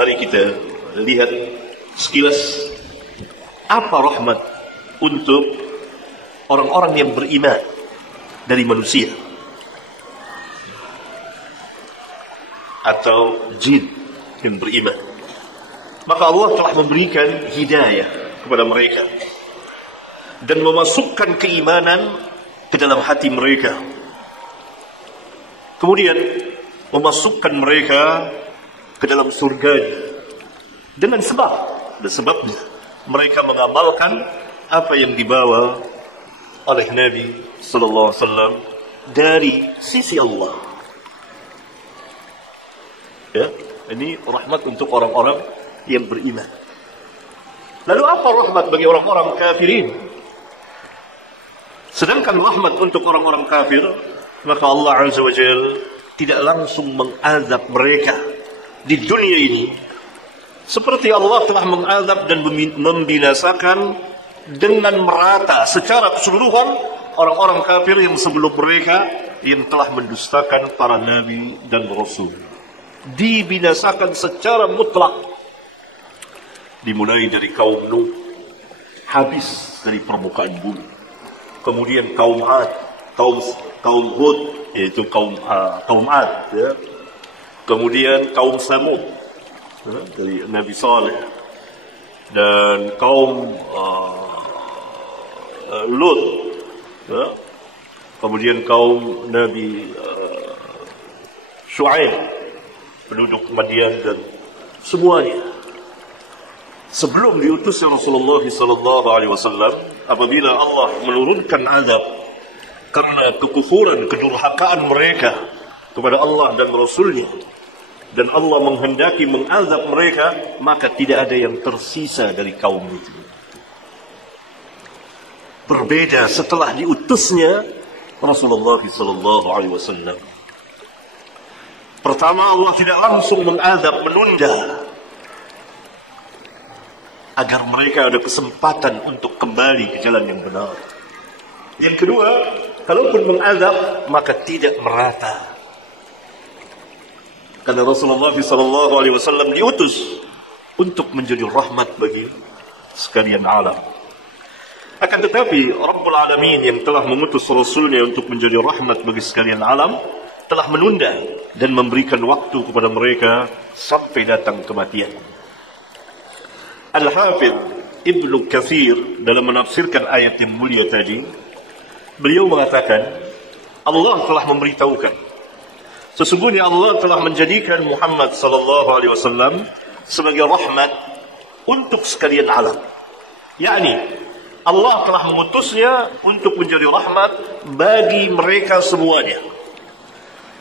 mari kita lihat sekilas apa rahmat untuk orang-orang yang beriman dari manusia atau jin yang beriman. Maka Allah telah memberikan hidayah kepada mereka dan memasukkan keimanan ke dalam hati mereka, kemudian memasukkan mereka ke dalam surga dengan sebabnya mereka mengamalkan apa yang dibawa oleh Nabi sallallahu alaihi wasallam dari sisi Allah. Ya, ini rahmat untuk orang-orang yang beriman. Lalu apa rahmat bagi orang-orang kafirin? Sedangkan rahmat untuk orang-orang kafir, maka Allah Azza wa Jalla tidak langsung mengazab mereka di dunia ini seperti Allah telah mengazab dan membinasakan dengan merata secara keseluruhan orang-orang kafir yang sebelum mereka yang telah mendustakan para nabi dan rasul. Dibinasakan secara mutlak, dimulai dari kaum Nuh, habis dari permukaan bumi. Kemudian kaum Ad, kaum Hud, yaitu kaum Ad, ya. Kemudian kaum Samud, ya, dari Nabi Saleh, dan kaum Lut, ya. Kemudian kaum Nabi Shu'aib, penduduk Madian, dan semuanya. Sebelum diutusnya Rasulullah SAW, apabila Allah menurunkan azab karena kekufuran, kedurhakaan mereka kepada Allah dan Rasulnya, dan Allah menghendaki mengazab mereka, maka tidak ada yang tersisa dari kaum itu. Berbeda setelah diutusnya Rasulullah SAW. Pertama, Allah tidak langsung mengazab, menunda, agar mereka ada kesempatan untuk kembali ke jalan yang benar. Yang kedua, kalaupun mengazab, maka tidak merata. Karena Rasulullah SAW diutus untuk menjadi rahmat bagi sekalian alam. Akan tetapi Rabbul Alamin yang telah mengutus Rasulnya untuk menjadi rahmat bagi sekalian alam telah menunda dan memberikan waktu kepada mereka sampai datang kematian. Al-Hafidh Ibnu Katsir dalam menafsirkan ayat yang mulia tadi, beliau mengatakan Allah telah memberitahukan sesungguhnya Allah telah menjadikan Muhammad SAW sebagai rahmat untuk sekalian alam. Yakni Allah telah mengutusnya untuk menjadi rahmat bagi mereka semuanya.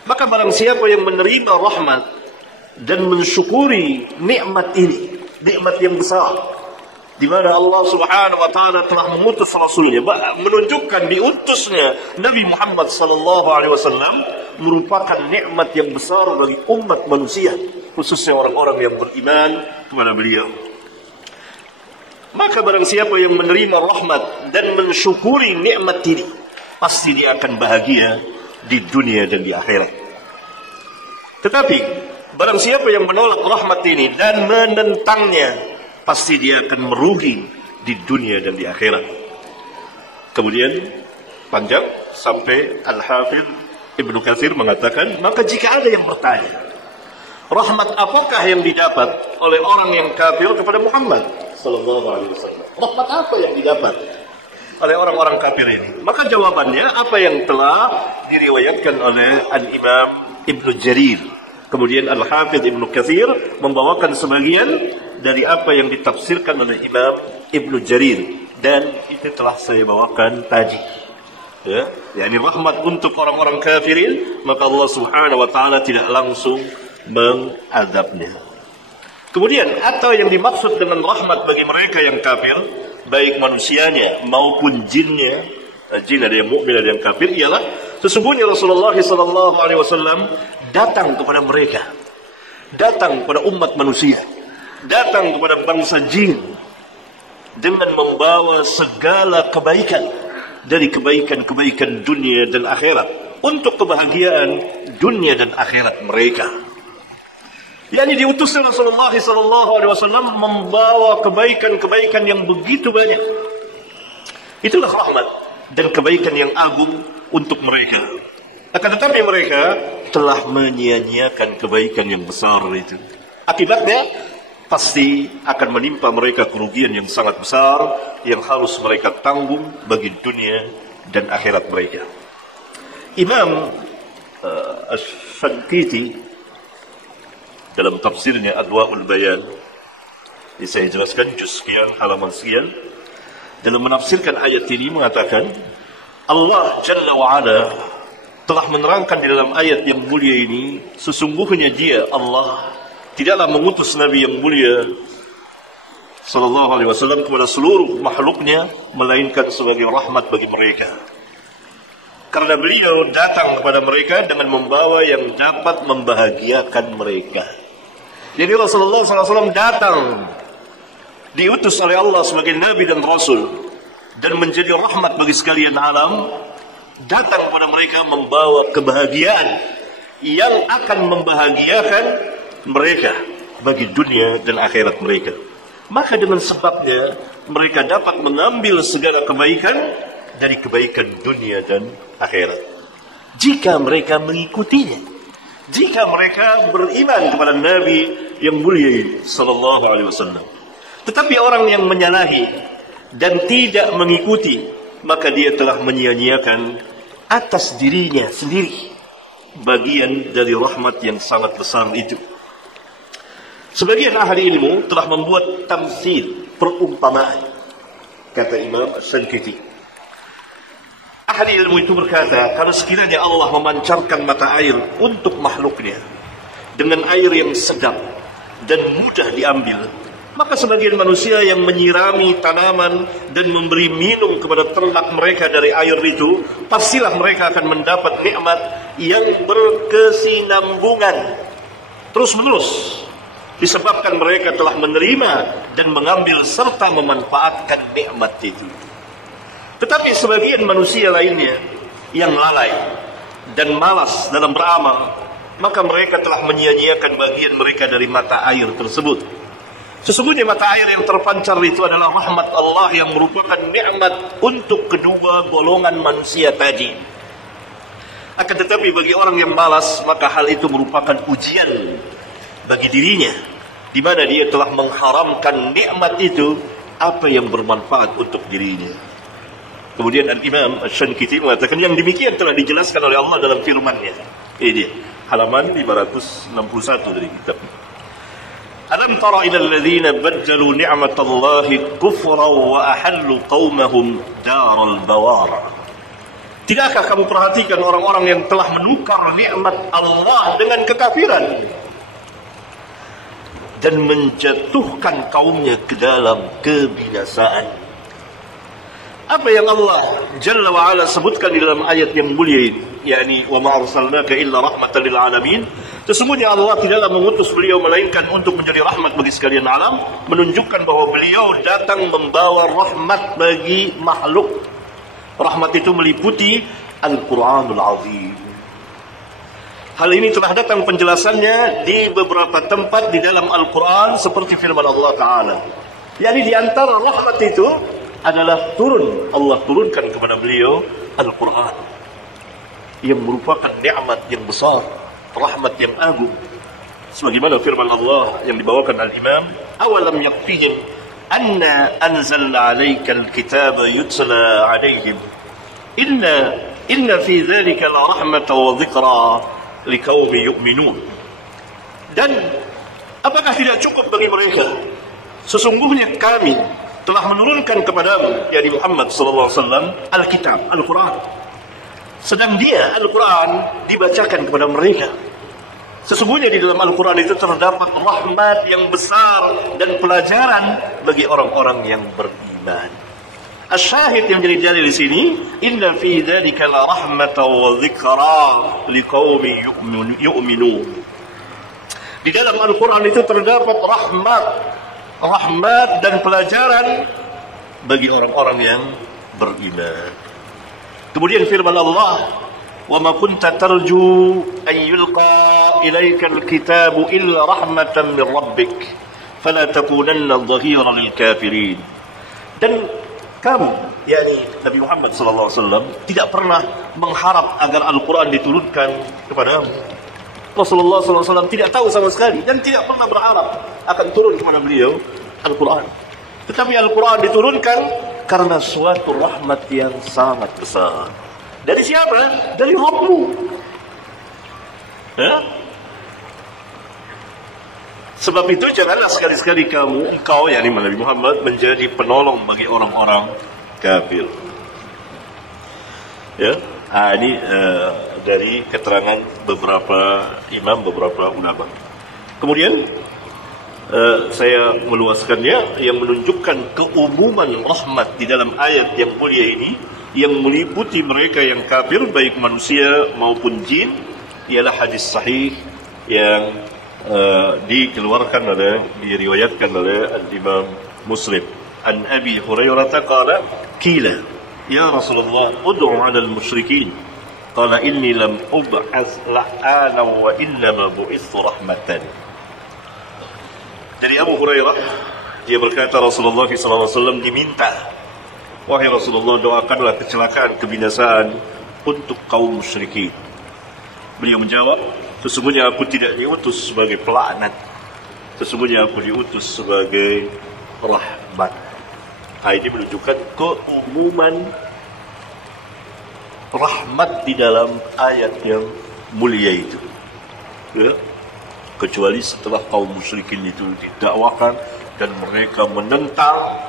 Maka barang siapa yang menerima rahmat dan mensyukuri nikmat ini, nikmat yang besar, di mana Allah Subhanahu wa taala telah mengutus rasulnya, menunjukkan diutusnya Nabi Muhammad SAW merupakan nikmat yang besar bagi umat manusia, khususnya orang-orang yang beriman kepada beliau. Maka barang siapa yang menerima rahmat dan mensyukuri nikmat ini, pasti dia akan bahagia di dunia dan di akhirat. Tetapi barang siapa yang menolak rahmat ini dan menentangnya, pasti dia akan merugi di dunia dan di akhirat. Kemudian panjang sampai Al-Hafidh Ibnu Katsir mengatakan, maka jika ada yang bertanya, rahmat apakah yang didapat oleh orang yang kafir kepada Muhammad sallallahu alaihi wasallam? Rahmat apa yang didapat oleh orang-orang kafir ini? Maka jawabannya apa yang telah diriwayatkan oleh Al-Imam Ibnu Jarir. Kemudian Al-Hafidh Ibnu Katsir membawakan sebagian dari apa yang ditafsirkan oleh Imam Ibnu Jarir, dan itu telah saya bawakan tadi. Ya, yakni rahmat untuk orang-orang kafirin, maka Allah Subhanahu wa taala tidak langsung mengadabnya. Kemudian atau yang dimaksud dengan rahmat bagi mereka yang kafir, baik manusianya maupun jinnya, jin ada yang mukmin ada yang kafir, ialah sesungguhnya Rasulullah SAW datang kepada mereka, datang kepada umat manusia, datang kepada bangsa jin dengan membawa segala kebaikan dari kebaikan-kebaikan dunia dan akhirat untuk kebahagiaan dunia dan akhirat mereka. yakni diutusnya Rasulullah SAW membawa kebaikan-kebaikan yang begitu banyak. Itulah rahmat dan kebaikan yang agung untuk mereka. Akan tetapi mereka telah menyia-nyiakan kebaikan yang besar itu. Akibatnya pasti akan menimpa mereka kerugian yang sangat besar yang harus mereka tanggung bagi dunia dan akhirat mereka. Imam Asy-Syanqiti dalam tafsirnya Adwa'ul Bayan, saya jelaskan juz sekian, halaman sekian, dalam menafsirkan ayat ini mengatakan Allah Jalla wa'ala telah menerangkan di dalam ayat yang mulia ini, sesungguhnya Dia Allah tidaklah mengutus Nabi yang mulia sallallahu alaihi wasallam kepada seluruh makhluknya melainkan sebagai rahmat bagi mereka. Karena beliau datang kepada mereka dengan membawa yang dapat membahagiakan mereka. Jadi Rasulullah SAW datang, diutus oleh Allah sebagai Nabi dan Rasul, dan menjadi rahmat bagi sekalian alam, datang kepada mereka membawa kebahagiaan yang akan membahagiakan mereka bagi dunia dan akhirat mereka. Maka dengan sebabnya mereka dapat mengambil segala kebaikan dari kebaikan dunia dan akhirat jika mereka mengikutinya, jika mereka beriman kepada Nabi yang mulia sallallahu alaihi wasallam. Tetapi orang yang menyalahi dan tidak mengikuti, maka dia telah menyia-nyiakan atas dirinya sendiri bagian dari rahmat yang sangat besar itu. Sebagian ahli ilmu telah membuat tamtsil, perumpamaan, kata Imam Asy-Syanqiti. Ahli ilmu itu berkata, kalau sekiranya Allah memancarkan mata air untuk makhluknya dengan air yang sedap dan mudah diambil, maka sebagian manusia yang menyirami tanaman dan memberi minum kepada ternak mereka dari air itu, pastilah mereka akan mendapat nikmat yang berkesinambungan terus menerus, disebabkan mereka telah menerima dan mengambil serta memanfaatkan nikmat itu. Tetapi sebagian manusia lainnya yang lalai dan malas dalam beramal, maka mereka telah menyia-nyiakan bagian mereka dari mata air tersebut. Sesungguhnya mata air yang terpancar itu adalah rahmat Allah yang merupakan nikmat untuk kedua golongan manusia tadi. Akan tetapi bagi orang yang malas, maka hal itu merupakan ujian bagi dirinya, di mana dia telah mengharamkan nikmat itu apa yang bermanfaat untuk dirinya. Kemudian Al-Imam Asy-Syanqiti mengatakan yang demikian telah dijelaskan oleh Allah dalam firman-Nya. Ini dia, halaman 561 dari kitab. Alam tara ila alladhina baddalu ni'matallahi kufran wa ahallu qaumahum daral bawar. Tidakkah kamu perhatikan orang-orang yang telah menukar nikmat Allah dengan kekafiran dan menjatuhkan kaumnya ke dalam kebinasaan? Apa yang Allah Jalla wa'ala sebutkan di dalam ayat yang mulia ini, yakni wa ma arsalnaka illa rahmatan lil alamin. Sesungguhnya Allah tidaklah mengutus beliau melainkan untuk menjadi rahmat bagi sekalian alam, menunjukkan bahwa beliau datang membawa rahmat bagi makhluk. Rahmat itu meliputi Al-Quranul Azim. Hal ini telah datang penjelasannya di beberapa tempat di dalam Al-Quran seperti firman Allah Ta'ala. Yakni di antara rahmat itu adalah Allah turunkan kepada beliau Al-Quran yang merupakan nikmat yang besar, rahmat yang agung. Sebagaimana firman Allah yang dibawakan al-Imam, awalam yakfihim anna anzalna alaika al-kitaba yutla alaihim inna fi dhalika la rahmatan wa dhikra liqaumin yu'minun. Dan apakah tidak cukup bagi mereka, sesungguhnya kami telah menurunkan kepadamu, yakni Muhammad sallallahu alaihi wasallam, Alkitab, Al-Quran. Sedang dia, Al-Quran, dibacakan kepada mereka. Sesungguhnya di dalam Al-Quran itu terdapat rahmat yang besar dan pelajaran bagi orang-orang yang beriman. Asy-syahid yang jadi dalil di sini, inna fi dzalika la rahmatan wa dzikra liqaumin yu'minun. Di dalam Al-Quran itu terdapat rahmat dan pelajaran bagi orang-orang yang beriman. Kemudian firman Allah وَمَا كُنْتَ تَرْجُو أَنْ يُلْقَى إِلَيْكَ الْكِتَابُ إِلَّا رَحْمَةً مِنْ رَبِّكَ فَلَا تَكُونَنَّ ظَهِيرًا لِلْكَافِرِينَ. Dan kamu, yakni Nabi Muhammad SAW, tidak pernah mengharap agar Al-Quran diturunkan kepadamu. Rasulullah SAW tidak tahu sama sekali dan tidak pernah berharap akan turun kepada beliau Al-Quran. Tetapi Al-Quran diturunkan karena suatu rahmat yang sangat besar. Dari siapa? Dari Rabbu. Ya? Sebab itu janganlah sekali-sekali engkau yakni Nabi Muhammad menjadi penolong bagi orang-orang kafir. Ya, ini dari keterangan beberapa imam, beberapa ulama. Kemudian saya meluaskannya yang menunjukkan keumuman rahmat di dalam ayat yang mulia ini yang meliputi mereka yang kafir baik manusia maupun jin, ialah hadis sahih yang diriwayatkan oleh Imam Muslim. An Abi Hurairah qala qila ya Rasulullah ud'u 'ala al-musyrikin qala inni lam ub'ats la'ana wa innama bu'ithu rahmatan. Dari Abu Hurairah, dia berkata Rasulullah SAW diminta, wahai Rasulullah, doakanlah kecelakaan, kebinasaan untuk kaum musyrikin. Beliau menjawab, sesungguhnya aku tidak diutus sebagai pelaknat, sesungguhnya aku diutus sebagai rahmat. Ini menunjukkan keumuman rahmat di dalam ayat yang mulia itu. Ya? Kecuali setelah kaum musyrikin itu didakwakan dan mereka menentang,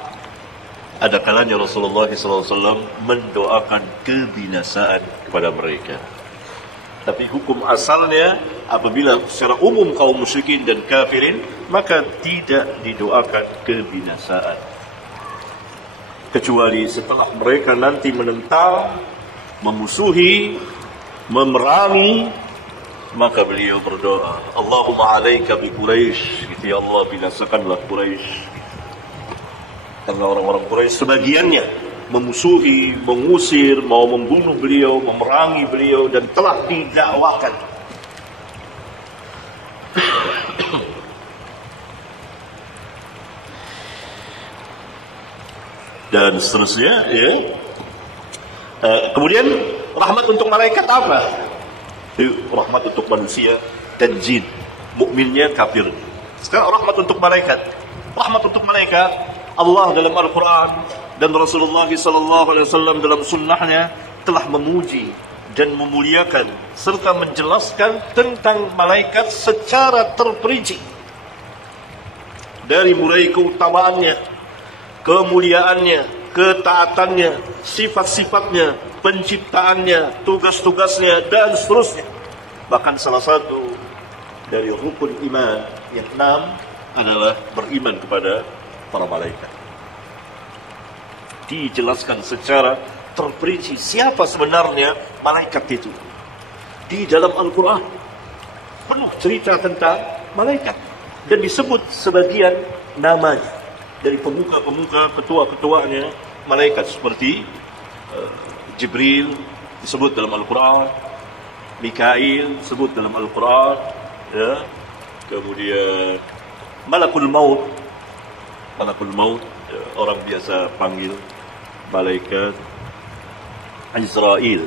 ada kalanya Rasulullah SAW mendoakan kebinasaan kepada mereka. Tapi hukum asalnya apabila secara umum kaum musyrikin dan kafirin, maka tidak didoakan kebinasaan. Kecuali setelah mereka nanti menentang, memusuhi, memerangi, maka beliau berdoa, Allahumma alaika bi Quraisy, gitu ya Allah, binasakanlah Quraisy. Karena orang-orang Quraisy sebagiannya memusuhi, mengusir, mau membunuh beliau, memerangi beliau, dan telah didakwakan. Dan seterusnya, ya. Kemudian rahmat untuk malaikat apa? Rahmat untuk manusia dan jin, mukminnya, kafir. Sekarang rahmat untuk malaikat. Rahmat untuk malaikat, Allah dalam Al-Quran dan Rasulullah SAW dalam sunnahnya telah memuji dan memuliakan serta menjelaskan tentang malaikat secara terperinci, dari mulai keutamaannya, kemuliaannya, ketaatannya, sifat-sifatnya, penciptaannya, tugas-tugasnya, dan seterusnya. Bahkan salah satu dari rukun iman yang 6 adalah beriman kepada para malaikat. Dijelaskan secara terperinci siapa sebenarnya malaikat itu. Di dalam Al-Quran penuh cerita tentang malaikat dan disebut sebagian namanya dari pemuka-pemuka, ketua-ketuanya malaikat, seperti Jibril disebut dalam Al-Quran, Mikail disebut dalam Al-Quran, ya. Kemudian Malakul Maut, ya, orang biasa panggil malaikat Israel.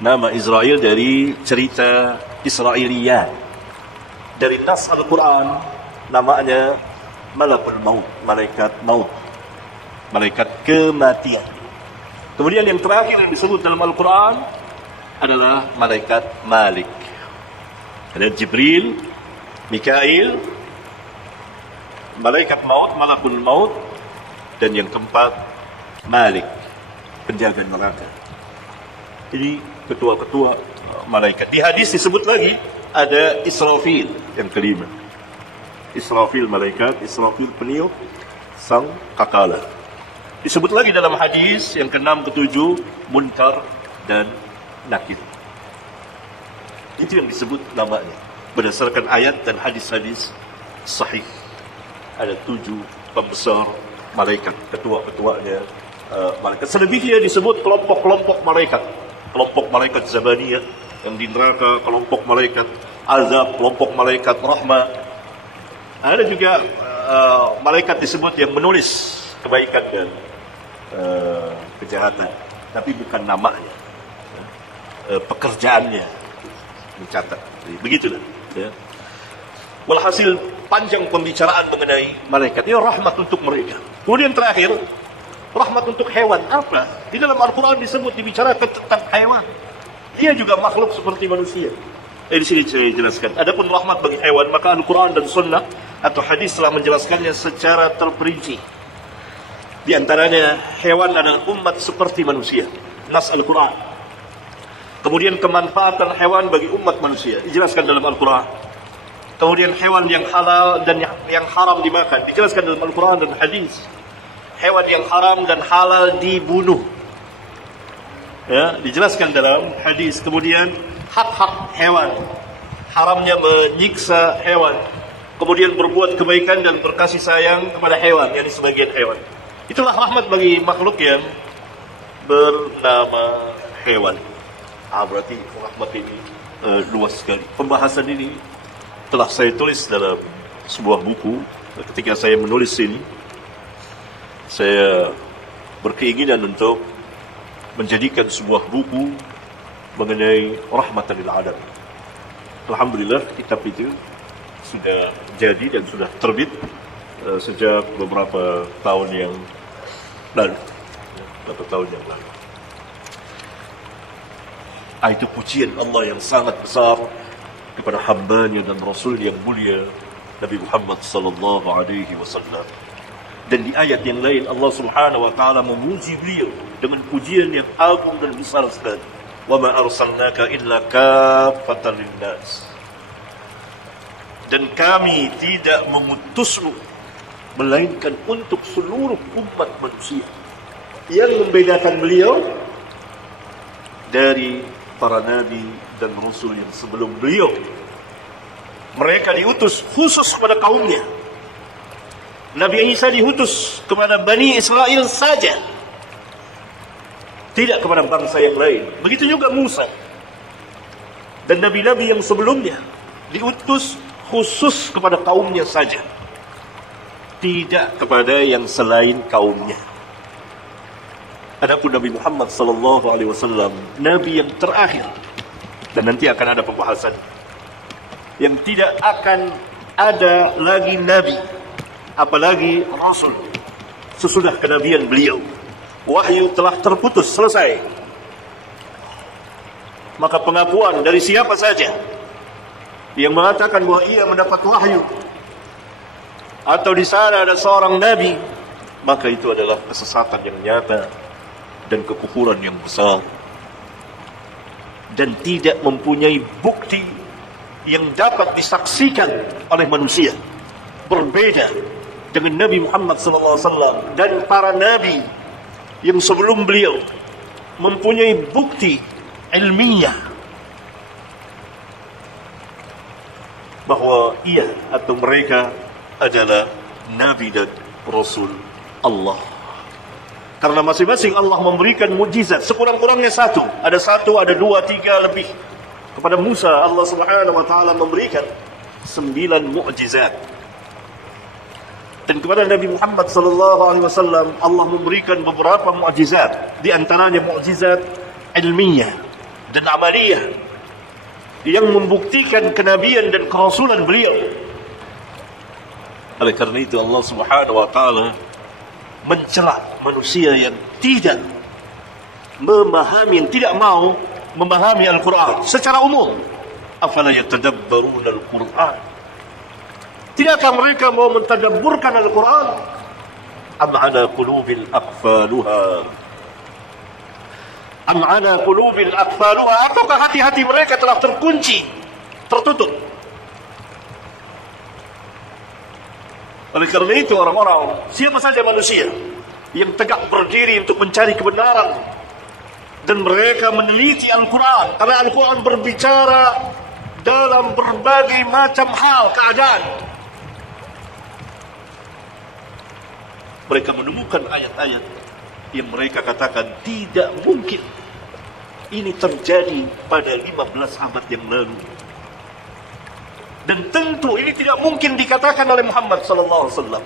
Nama Israel dari cerita Israiliyat. Dari nas Al-Quran namanya Malakul Maut, malaikat maut, malaikat kematian. Kemudian yang terakhir yang disebut dalam Al-Quran adalah malaikat Malik. Ada Jibril, Mikail, malaikat maut, Malakul Maut, dan yang keempat Malik, penjaga neraka. Jadi ketua-ketua malaikat. Di hadis disebut lagi ada Israfil yang kelima. Israfil malaikat, Israfil peniup sang kakala. Disebut lagi dalam hadis yang ke-6, ke-7 Munkar dan Nakir. Itu yang disebut namanya berdasarkan ayat dan hadis-hadis sahih. Ada 7 pembesar malaikat, ketua-ketuanya malaikat. Selebihnya disebut kelompok-kelompok malaikat. kelompok malaikat zabaniyah yang di neraka, kelompok malaikat azab, kelompok malaikat rahmah. Ada juga malaikat disebut yang menulis kebaikan dan kejahatan, tapi bukan namanya, pekerjaannya mencatat. Begitulah. Ya. Walhasil panjang pembicaraan mengenai malaikat. Ini rahmat untuk mereka. Kemudian terakhir, rahmat untuk hewan. Apa? Di dalam Al-Quran disebut, dibicarakan tentang hewan. Dia juga makhluk seperti manusia. Di sini saya jelaskan. Adapun rahmat bagi hewan, maka Al-Quran dan Sunnah atau hadis telah menjelaskannya secara terperinci. Di antaranya, hewan adalah umat seperti manusia. Nas Al-Quran. Kemudian kemanfaatan hewan bagi umat manusia dijelaskan dalam Al-Quran. Kemudian hewan yang halal dan yang haram dimakan dijelaskan dalam Al-Quran dan hadis. Hewan yang haram dan halal dibunuh, ya, dijelaskan dalam hadis. Kemudian hak-hak hewan, haramnya menyiksa hewan. Kemudian berbuat kebaikan dan berkasih sayang kepada hewan, yakni sebagian hewan. Itulah rahmat bagi makhluk yang bernama hewan. Berarti rahmat ini luas sekali. Pembahasan ini telah saya tulis dalam sebuah buku. Ketika saya menulis ini, saya berkeinginan untuk menjadikan sebuah buku mengenai rahmatan lil alamin. Alhamdulillah, kitab itu sudah jadi dan sudah terbit sejak beberapa tahun yang lalu. Itu pujian Allah yang sangat besar kepada hambanya dan Rasul yang mulia Nabi Muhammad sallallahu alaihi wasallam. Dan di ayat yang lain Allah Subhanahu wa taala memuji beliau dengan pujian yang agung dan besar sekali. Wa ma arsalnaka illa kaffatan linnas. Dan kami tidak mengutusmu melainkan untuk seluruh umat manusia. Yang membedakan beliau dari para nabi dan rasul yang sebelum beliau, mereka diutus khusus kepada kaumnya. Nabi Isa diutus kepada Bani Israel saja, tidak kepada bangsa yang lain. Begitu juga Musa dan nabi-nabi yang sebelumnya diutus khusus kepada kaumnya saja, tidak kepada yang selain kaumnya. Adapun Nabi Muhammad sallallahu alaihi wasallam, nabi yang terakhir, dan nanti akan ada pembahasan, yang tidak akan ada lagi nabi apalagi rasul sesudah kenabian beliau. Wahyu telah terputus, selesai. Maka pengakuan dari siapa saja yang mengatakan bahwa ia mendapat wahyu atau di sana ada seorang nabi, maka itu adalah kesesatan yang nyata dan kekufuran yang besar, dan tidak mempunyai bukti yang dapat disaksikan oleh manusia. Berbeda dengan Nabi Muhammad SAW dan para nabi yang sebelum beliau, mempunyai bukti ilmiah bahwa ia atau mereka adalah nabi dan rasul Allah. Karena masing-masing Allah memberikan mukjizat, sekurang-kurangnya satu, ada dua, tiga lebih. Kepada Musa Allah Subhanahu wa taala memberikan 9 mukjizat. Dan kepada Nabi Muhammad sallallahu alaihi wasallam Allah memberikan beberapa mukjizat, di antaranya mukjizat ilmiah dan amaliyah yang membuktikan kenabian dan kerasulan beliau. Oleh karena itu Allah Subhanahu wa taala mencela manusia yang tidak memahami, yang tidak mau memahami Al-Quran secara umum. Afala yatadabbaruna Al-Quran? Tidakkah mereka mau mentadabburkan Al-Quran? Am ala qulubin aqfaluha? Am ala qulubin aqfaluha? Ataukah hati-hati mereka telah terkunci, tertutup? Oleh karena itu orang-orang, siapa saja manusia yang tegak berdiri untuk mencari kebenaran dan mereka meneliti Al-Quran, karena Al-Quran berbicara dalam berbagai macam hal, keadaan, mereka menemukan ayat-ayat yang mereka katakan tidak mungkin Ini terjadi pada 15 abad yang lalu. Dan tentu ini tidak mungkin dikatakan oleh Muhammad sallallahu alaihi wasallam.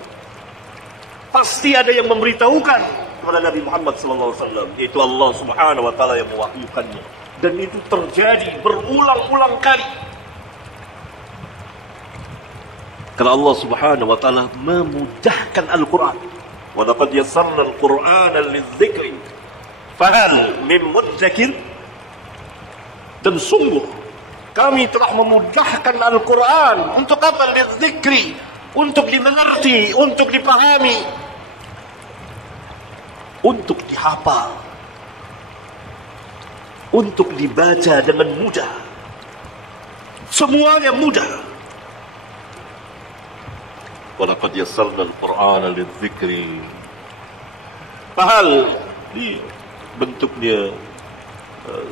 Pasti ada yang memberitahukan kepada Nabi Muhammad sallallahu alaihi wasallam, yaitu Allah Subhanahu wa taala yang mewahyukannya. Dan itu terjadi berulang-ulang kali. Karena Allah Subhanahu wa taala memudahkan Al-Qur'an. Wa laqad yassarna al-Qur'ana lidzikri fahal min mudzakir. Dan sungguh kami telah memudahkan Al-Quran. Untuk apa? Lidzikri, untuk dimengerti, untuk dipahami, untuk dihafal, untuk dibaca dengan mudah. Semuanya mudah. Walaqad yassarna al-Qur'ana lidzikri. Fahal di bentuknya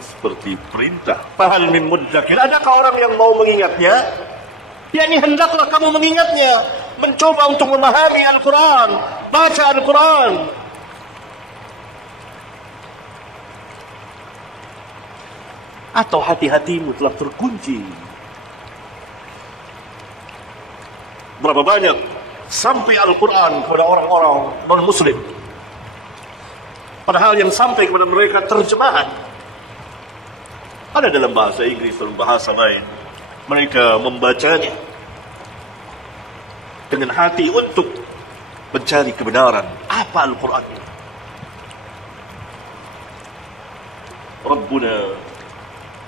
seperti perintah. Fahal min mudzakir. Adakah orang yang mau mengingatnya? yakni hendaklah kamu mengingatnya, mencoba untuk memahami Al-Quran, baca Al-Quran. Atau hati-hatimu telah terkunci? Berapa banyak sampai Al-Quran kepada orang-orang non-Muslim, padahal yang sampai kepada mereka terjemahan ada dalam bahasa Inggris, dalam bahasa lain. Mereka membacanya dengan hati untuk mencari kebenaran. Apa Al-Quran ini? Rabbuna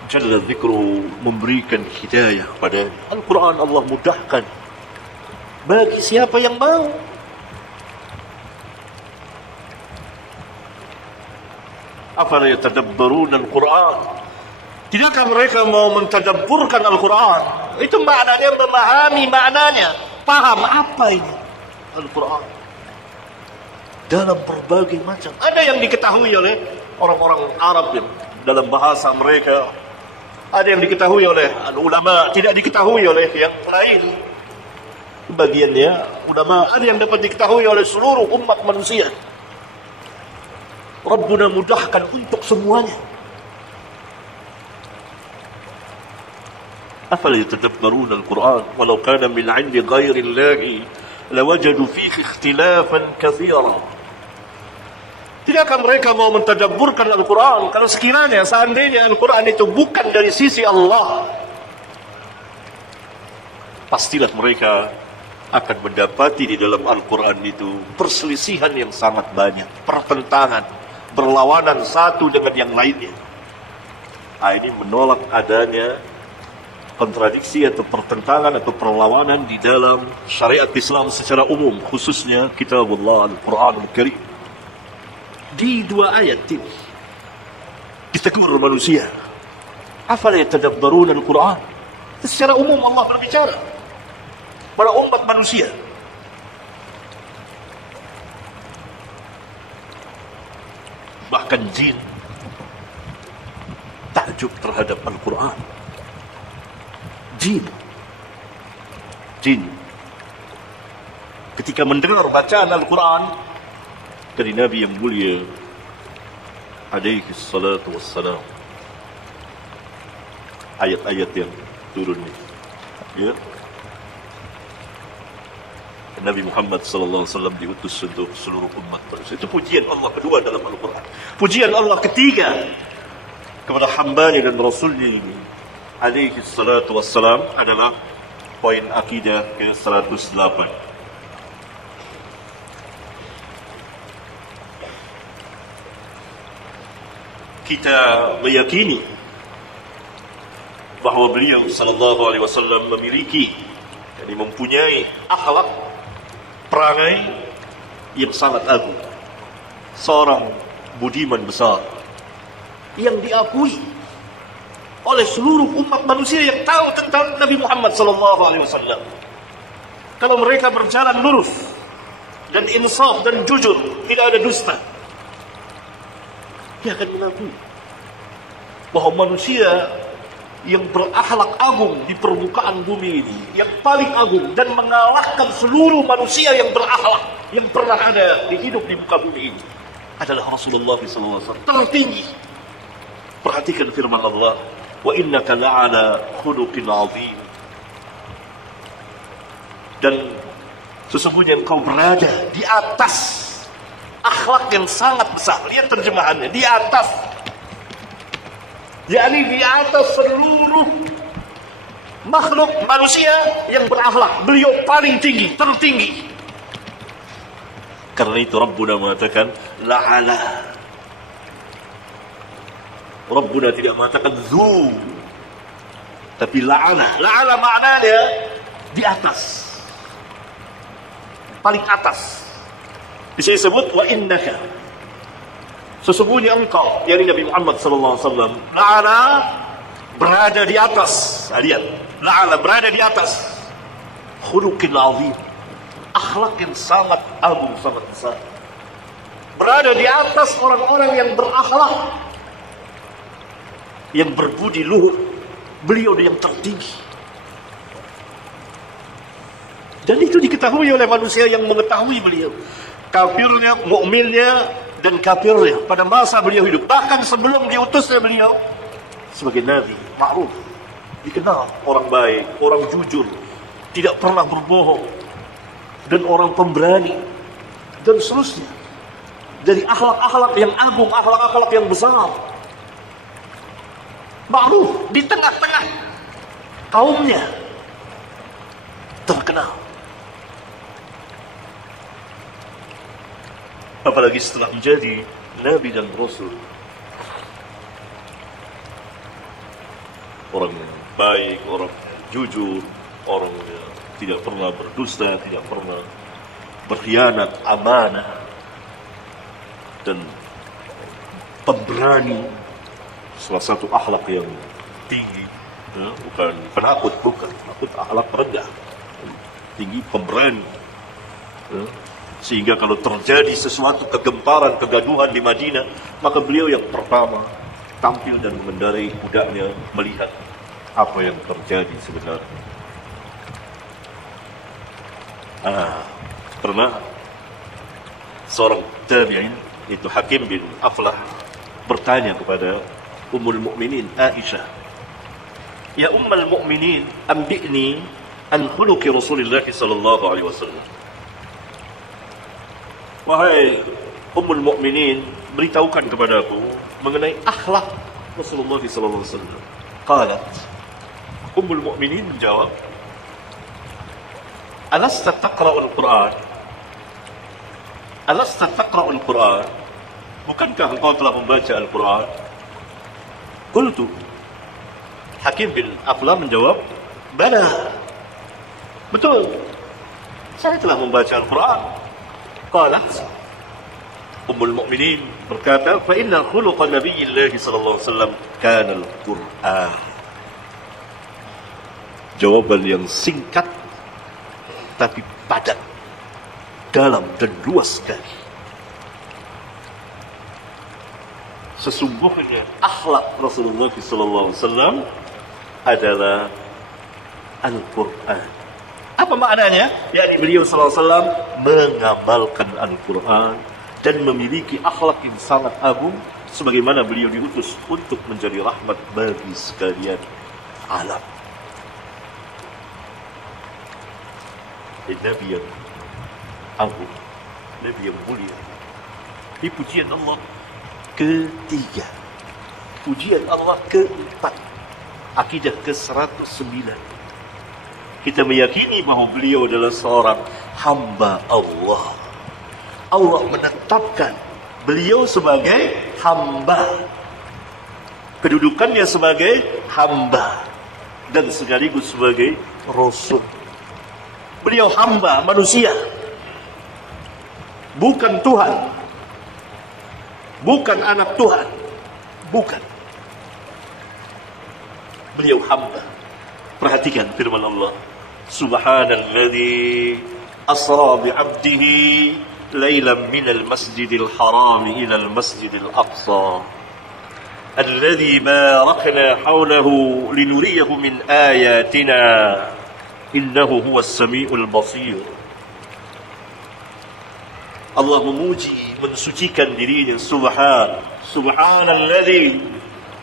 Jalla Dzikruhu memberikan hidayah pada Al-Quran. Allah mudahkan bagi siapa yang mau. Afala yatadabbaruna Al-Quran? Tidakkah mereka mau mentadabburkan Al-Quran? Itu maknanya memahami maknanya, paham apa ini Al-Quran dalam berbagai macam. Ada yang diketahui oleh orang-orang Arab yang dalam bahasa mereka, ada yang diketahui oleh ulama, tidak diketahui oleh yang lain. Bagiannya ulama, ada yang dapat diketahui oleh seluruh umat manusia. Rabbuna mudahkan untuk semuanya. أفلا يتدبرون القرآن ولو كان من عند غير الله لوجدوا فيه اختلافا كثيرا. Tidakkah mereka mau mentadabburkan Al-Quran? Kalau sekiranya seandainya Al-Quran itu bukan dari sisi Allah, pastilah mereka akan mendapati di dalam Al-Quran itu perselisihan yang sangat banyak, pertentangan, berlawanan satu dengan yang lainnya. Ini menolak adanya kontradiksi atau pertentangan atau perlawanan di dalam syariat Islam secara umum, khususnya Kitabullah Al-Quran Al-Karim. Di dua ayat ini ditegur manusia. Afala yatadabbaruna Al-Quran? Secara umum Allah berbicara pada umat manusia. Bahkan jin takjub terhadap Al-Quran. Jin ketika mendengar bacaan Al-Quran dari Nabi yang mulia alaihi salatu wassalam, ayat-ayat yang turun ya, Nabi Muhammad sallallahu alaihi wasallam diutus untuk seluruh umat manusia. Itu pujian Allah kedua dalam Al-Quran. Pujian Allah ketiga kepada hambanya dan rasulnya ini alaihi salatu wassalam adalah poin akidah ke-108. Kita meyakini bahawa beliau sallallahu alaihi wasallam memiliki, jadi mempunyai akhlak, perangai yang sangat agung, seorang budiman besar yang diakui oleh seluruh umat manusia yang tahu tentang Nabi Muhammad SAW. Kalau mereka berjalan lurus dan insaf dan jujur, tidak ada dusta, dia akan mengakui bahwa manusia yang berakhlak agung di permukaan bumi ini, yang paling agung dan mengalahkan seluruh manusia yang berakhlak yang pernah ada di hidup di muka bumi ini, adalah Rasulullah SAW. Tertinggi Perhatikan firman Allah, wa innaka la'ala khuluqin 'azim. Dan sesungguhnya engkau berada di atas akhlak yang sangat besar. Lihat terjemahannya, di atas, yakni di atas seluruh makhluk manusia yang berakhlak. Beliau paling tinggi, tertinggi. Karena itu Rabbuna mengatakan la'ala. Rabbuna tidak mengatakan zu, tapi la'ala. La'ala maknanya di atas, paling atas. Di sini disebut wa innaka, sesungguhnya engkau, yakni Nabi Muhammad sallallahu alaihi wasallam, la'ala, berada di atas. Lihat, la'ala berada di atas khuluqil azim, akhlak yang sangat agung, sangat besar. Berada di atas orang-orang yang berakhlak, yang berbudi luhur. Beliau yang tertinggi. Dan itu diketahui oleh manusia yang mengetahui beliau. Kafirnya, mukminnya, dan kafirnya pada masa beliau hidup. Bahkan sebelum diutusnya beliau sebagai Nabi, ma'ruf, dikenal orang baik, orang jujur, tidak pernah berbohong, dan orang pemberani, dan seterusnya. Dari akhlak-akhlak yang agung, akhlak-akhlak yang besar. Ma'ruf, di tengah-tengah kaumnya terkenal. Apalagi setelah menjadi Nabi dan Rasul. Orang yang baik, orang yang jujur, orang yang tidak pernah berdusta, tidak pernah berkhianat, amanah, dan pemberani. Salah satu akhlak yang tinggi, ya, bukan penakut, bukan penakut, akhlak rendah, tinggi, pemberani, ya. Sehingga kalau terjadi sesuatu kegemparan, kegaduhan di Madinah, maka beliau yang pertama tampil dan mengendarai kudanya melihat apa yang terjadi sebenarnya. Pernah seorang tabi'in, itu Hakim bin Aflah, bertanya kepada Ummul Mukminin Aisyah, "Ya Ummul Mukminin, ambi'ni an khuluqi Rasulillah sallallahu alaihi wasallam." Wahai Ummul Mukminin, beritahukan kepadaku mengenai akhlak Rasulullah sallallahu alaihi wasallam. Qalat, Ummul Mukminin menjawab, "Alasta taqra'ul Qur'an?" Alasta taqra'ul Qur'an? Bukankah engkau telah membaca Al-Quran? Qultu, Hakim bin Aflah menjawab, "Bala." Betul, saya telah membaca Al-Quran. Qalat, Ummul Mukminin berkata, "Fa inna khuluqa Nabiyillah sallallahu alaihi wasallam kana Al-Quran." Jawaban yang singkat tapi padat, dalam dan luas sekali. Sesungguhnya akhlak Rasulullah SAW adalah Al-Quran. Apa maknanya? Yakni beliau SAW mengamalkan Al-Quran dan memiliki akhlak yang sangat agung, sebagaimana beliau diutus untuk menjadi rahmat bagi sekalian alam. Nabi yang agung, Nabi yang mulia. Ini pujian Allah ketiga, pujian Allah keempat, akidah ke-109. Kita meyakini bahwa beliau adalah seorang hamba Allah. Allah menetapkan beliau sebagai hamba, kedudukannya sebagai hamba dan sekaligus sebagai Rasul. Beliau hamba manusia, bukan Tuhan, bukan anak Tuhan, bukan. Beliau hamba. Perhatikan firman Allah, Subhanalladzi asra bi'abdihi laylan minal masjidil haram ilal masjidil aqsa alladzi barakna hawlahu linuriyahu min ayatina innahu huwas samiul basir. Allah memuji, mensucikan dirinya. Subhanalladzi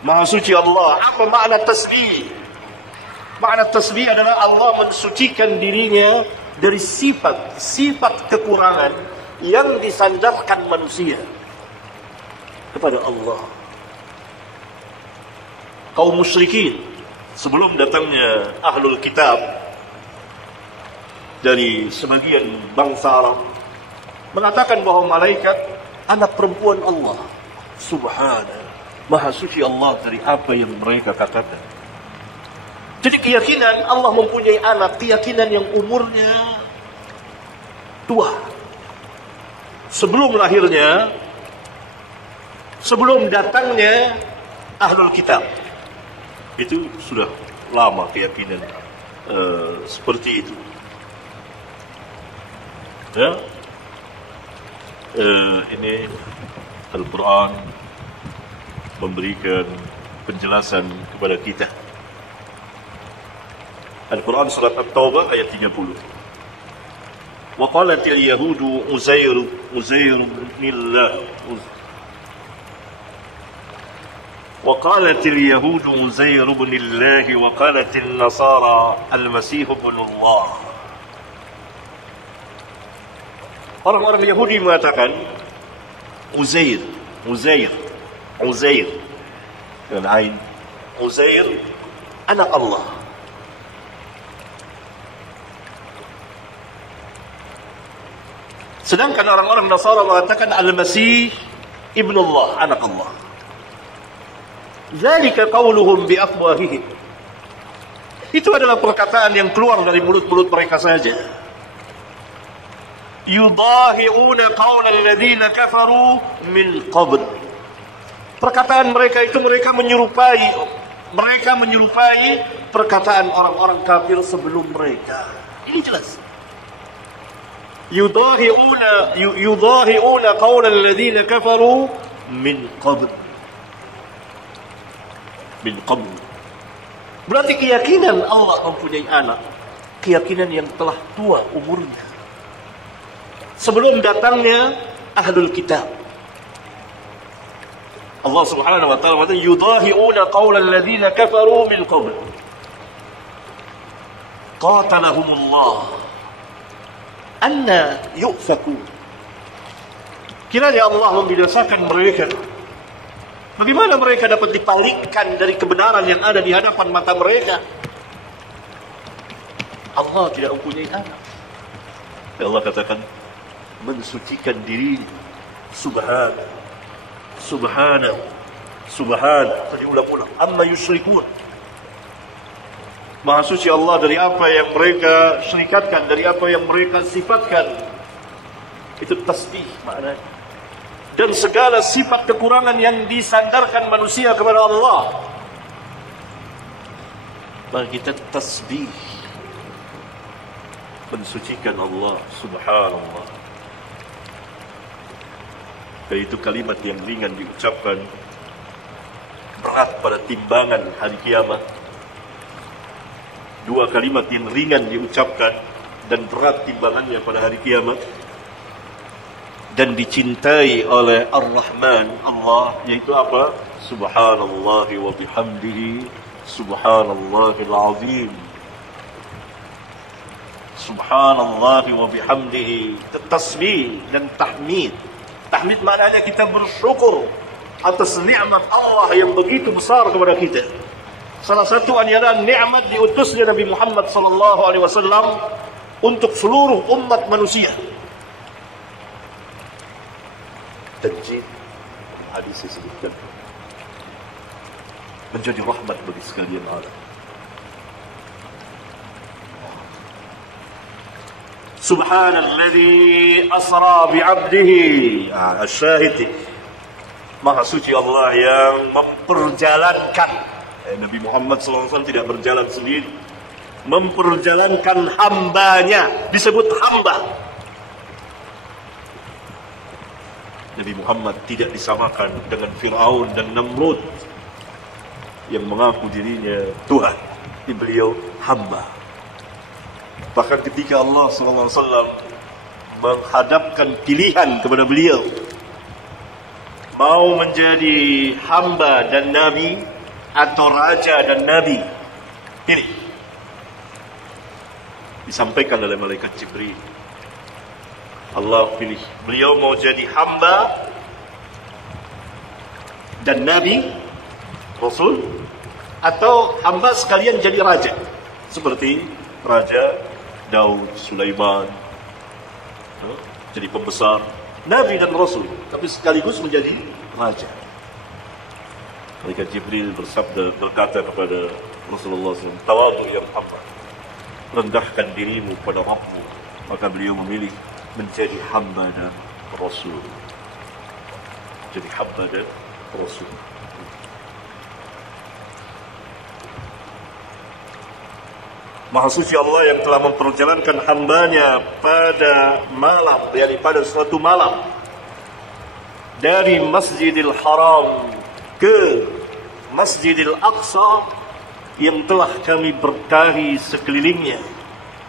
Maha suci Allah. Apa makna tasbih? Makna tasbih adalah Allah mensucikan dirinya dari sifat kekurangan yang disandarkan manusia kepada Allah. Kaum musyrikin sebelum datangnya ahlul kitab dari sebagian bangsa Arab mengatakan bahwa malaikat anak perempuan Allah. Subhana, maha suci Allah dari apa yang mereka katakan. Jadi keyakinan Allah mempunyai anak, keyakinan yang umurnya tua. Sebelum lahirnya, sebelum datangnya ahlul kitab. Itu sudah lama keyakinan seperti itu. Ya. Ini Al-Quran memberikan penjelasan kepada kita. Al-Quran surat At-Taubah ayat 30. Wa qalatil yahudu Uzair ibnillah. Wa qalatil yahudu Uzair ibnillah wa qalatil nasara al-Masih ibnullah. Orang-orang Yahudi mengatakan Uzair dengan ain, Uzair anak Allah. Sedangkan orang-orang Nasara mengatakan Al-Masih ibnullah, anak Allah. Zalika qauluhum bi afwahihim. Itu adalah perkataan yang keluar dari mulut-mulut mereka saja. Yudahi'una qawla alladhina kafaru min qabl. Perkataan mereka itu mereka menyerupai perkataan orang-orang kafir sebelum mereka. Ini jelas. Yudahi'una qawla alladhina kafaru min qabl. Min qabl. Berarti keyakinan Allah mempunyai anak, keyakinan yang telah tua umurnya. Sebelum datangnya ahlul kitab. Allah Subhanahu wa taala mengatakan yudahi'una qawla alladhina kafaru min qabl. Qatalahumullah. Anna yu'fakun. Kiranya Allah membinasakan mereka. Bagaimana mereka dapat dipalingkan dari kebenaran yang ada di hadapan mata mereka? Allah tidak mempunyai anak. Allah katakan mensucikan diri. Subhanahu. Tadi ulang-ulang. Amma yusyrikun. Maha suci Allah dari apa yang mereka syirikatkan, dari apa yang mereka sifatkan. Itu tasbih maknanya. Dan segala sifat kekurangan yang disandarkan manusia kepada Allah, maka kita tasbih mensucikan Allah. Subhanallah. Dan itu kalimat yang ringan diucapkan, berat pada timbangan hari kiamat. Dua kalimat yang ringan diucapkan dan berat timbangannya pada hari kiamat, dan dicintai oleh Ar-Rahman Allah, yaitu apa? Subhanallah wa bihamdihi subhanallahil azim. Subhanallah wa bihamdihi, tasbih dan tahmid. Tahmid maknanya kita bersyukur atas nikmat Allah yang begitu besar kepada kita. Salah satu adalah nikmat diutusnya Nabi Muhammad sallallahu alaihi wasallam untuk seluruh umat manusia. Tanjid hadis disebutkan menjadi rahmat bagi sekalian alam. Subhanalladzi asra bi'abdihi. Asyahid, maha suci Allah yang memperjalankan. Nabi Muhammad SAW tidak berjalan sendiri, memperjalankan hambanya. Disebut hamba. Nabi Muhammad tidak disamakan dengan Fir'aun dan Namrud yang mengaku dirinya Tuhan. Beliau hamba. Bahkan ketika Allah SAW menghadapkan pilihan kepada beliau, mau menjadi hamba dan nabi atau raja dan nabi? Pilih. Disampaikan oleh malaikat Jibril. Allah pilih. Beliau mau jadi hamba dan nabi, rasul, atau hamba sekalian jadi raja, seperti Raja Daud, Sulaiman, jadi pembesar, nabi dan rasul, tapi sekaligus menjadi raja. Malaikat Jibril berkata kepada Rasulullah SAW, "Tawadhu ya Muhammad, rendahkan dirimu pada Rabbmu." Maka beliau memilih menjadi hamba dan rasul. Jadi hamba dan rasul. Maha suci Allah yang telah memperjalankan hambanya pada malam, yakni pada suatu malam, dari Masjidil Haram ke Masjidil Aqsa yang telah kami berkahi sekelilingnya,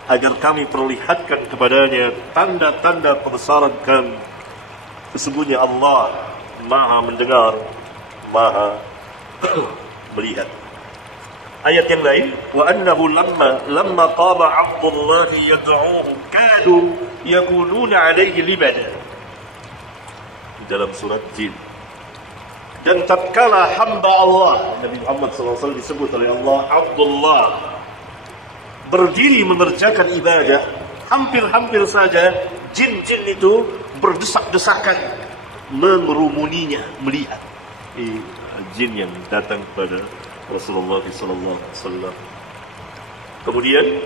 agar kami perlihatkan kepadanya tanda-tanda kebesaran kami. Sesungguhnya Allah Maha mendengar, Maha melihat. Ayat yang lain, wa annahu lamma qama 'Abdullah yad'uhu kadu yakununa 'alaihi libada. Dalam surat Jin. Dan tatkala hamba Allah Nabi Muhammad SAW disebut oleh Allah Abdullah berdiri mengerjakan ibadah, hampir-hampir saja jin-jin itu berdesak-desakan mengerumuninya, melihat jin yang datang kepada Rasulullah SAW. Kemudian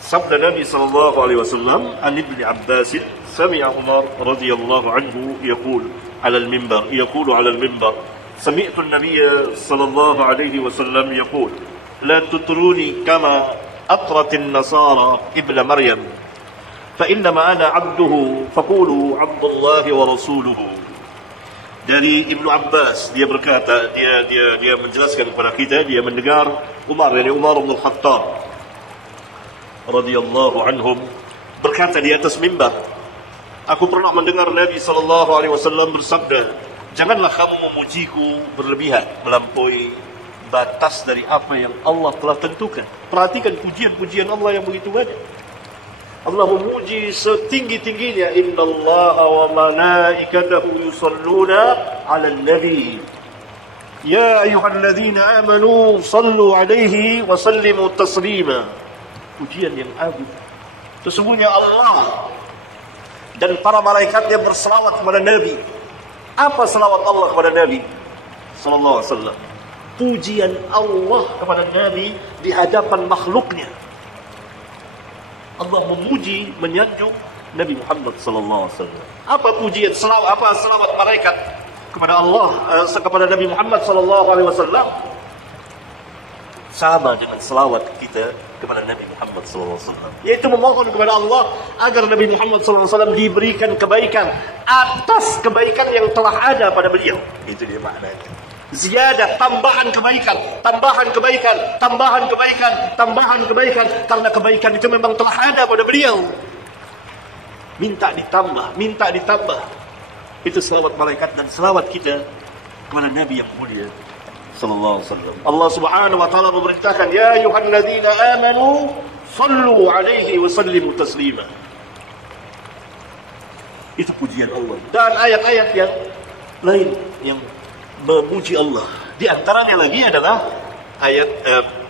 sabda Nabi SAW, an Ibn Abbas, sami'a Umar radhiyallahu anhu yaqul 'ala al-minbar, yaqulu 'ala al-minbar, sami'tu an-nabiy sallallahu alaihi wasallam yaqul, la tutruni kama atrat an-nasara ibn Maryam, fa innama ana 'abduhu faqulu 'abdullahi wa rasuluhu. Dari Ibnu Abbas, dia berkata, dia menjelaskan kepada kita, dia mendengar Umar, yani Umar bin Khattab radhiyallahu anhum berkata di atas mimbar, aku pernah mendengar Nabi SAW bersabda, janganlah kamu memujiku berlebihan, melampaui batas dari apa yang Allah telah tentukan. Perhatikan pujian-pujian Allah yang begitu banyak. Allah memuji setinggi-tingginya, innallaha wa malaikatahu yusalluna 'alan nabi ya ayyuhalladzina amanu sallu 'alaihi wa sallimu taslima. Pujian yang agung. Sesungguhnya Allah dan para malaikatnya berselawat kepada Nabi. Apa selawat Allah kepada Nabi sallallahu alaihi wasallam? Pujian Allah kepada Nabi di hadapan makhluknya. Allah memuji, menyanjung Nabi Muhammad sallallahu alaihi wasallam. Apa pujian, selawat malaikat kepada Allah, kepada Nabi Muhammad sallallahu alaihi wasallam? Sama dengan selawat kita kepada Nabi Muhammad sallallahu alaihi wasallam, yaitu memohon kepada Allah agar Nabi Muhammad sallallahu alaihi wasallam diberikan kebaikan atas kebaikan yang telah ada pada beliau. Itu dia maknanya. Ziyadah, tambahan kebaikan, tambahan kebaikan, tambahan kebaikan, tambahan kebaikan, karena kebaikan itu memang telah ada pada beliau. Minta ditambah, minta ditambah. Itu selawat malaikat dan selawat kita kepada Nabi yang mulia sallallahu alaihi wasallam. Allah Subhanahu wa taala memerintahkan, ya ayyuhalladzina amanu sallu alaihi wa sallimu taslima. Itu pujian Allah. Dan ayat-ayat yang lain yang memuji Allah. Di antaranya lagi adalah ayat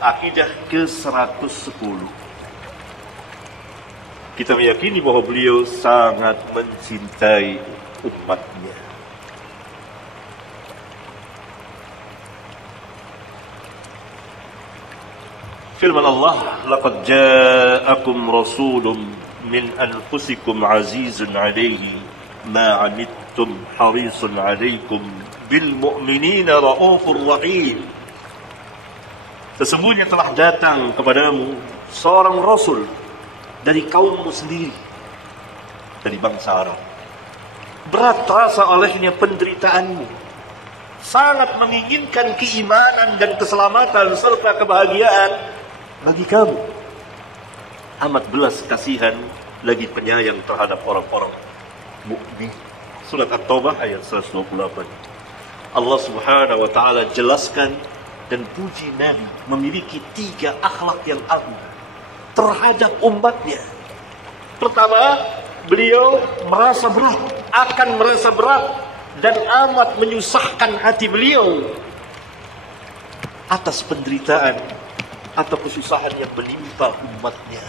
akidah ke-110. Kita meyakini bahwa beliau sangat mencintai umatnya. Firman Allah, laqad ja'akum rasulun min anfusikum azizun 'alaihi ma 'anittum harisun 'alaikum bil mu'minina raufur rahim. Sesungguhnya telah datang kepadamu seorang rasul dari kaummu sendiri, dari bangsa Arab. Berat terasa olehnya penderitaanmu, sangat menginginkan keimanan dan keselamatan serta kebahagiaan bagi kamu. Amat belas kasihan lagi penyayang terhadap orang-orang mukmin. Surat At-Taubah ayat 128. Allah Subhanahu wa taala jelaskan dan puji Nabi memiliki 3 akhlak yang agung terhadap umatnya. Pertama, beliau akan merasa berat dan amat menyusahkan hati beliau atas penderitaan atau kesusahan yang menimpa umatnya.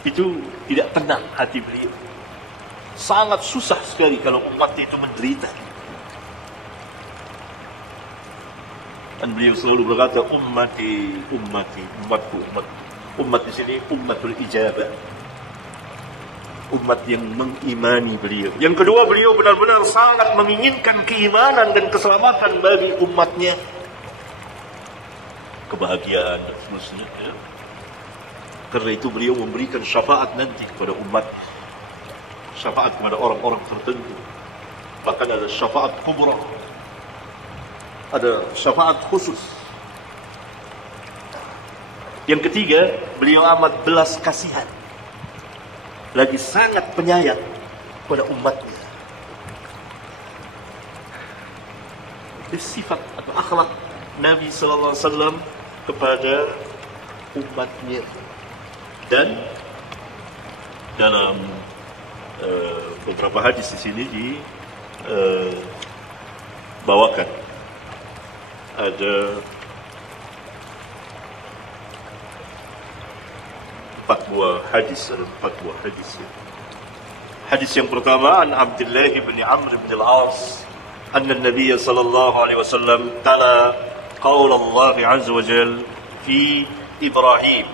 Itu tidak tenang hati beliau. Sangat susah sekali kalau umat itu menderita. Dan beliau selalu berkata, ummati, umatku. Umat di sini ummatul ijabah. Umat yang mengimani beliau. Yang kedua, beliau benar-benar sangat menginginkan keimanan dan keselamatan bagi umatnya. Kebahagiaan dan seterusnya. Karena itu beliau memberikan syafaat nanti kepada umat. Syafaat kepada orang-orang tertentu. Bahkan ada syafaat kubra. Ada syafaat khusus. Yang ketiga, beliau amat belas kasihan. Lagi sangat penyayang kepada umatnya. Ini sifat atau akhlak Nabi sallallahu alaihi wasallam kepada umatnya. Dan dalam beberapa hadis di sini dibawakan ada 4 buah hadis. Hadis yang pertama, an Abdullah bin Amr bin al-As anna an-nabiy sallallahu alaihi wasallam tala qaul Allah azza wa jalla fi Ibrahim